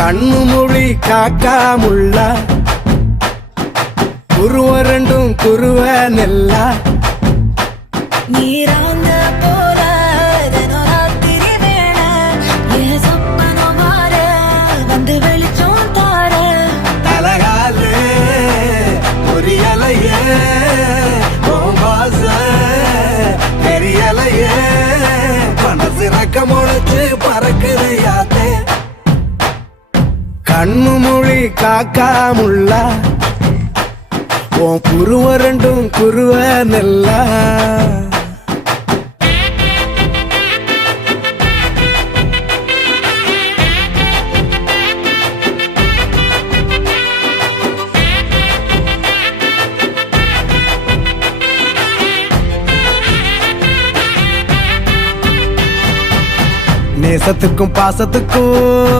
கண்ணு மொழி காக்காமுள்ள குருவ ரெண்டும் குருவ நெல்லா நீராங்க போல ராத்திரி வேண என் சொப்பனம் மாற வந்து வெளிச்சம் தார தலகாலே பொரியலையே வாச பெரியலையே மனசு ரக்க முளைச்சு பறக்குது யாத்தே கண்ணு மொழி காக்காமுள்ள உன் குருவ ரெண்டும் குருவ நெல்லா நேசத்துக்கும் பாசத்துக்கும்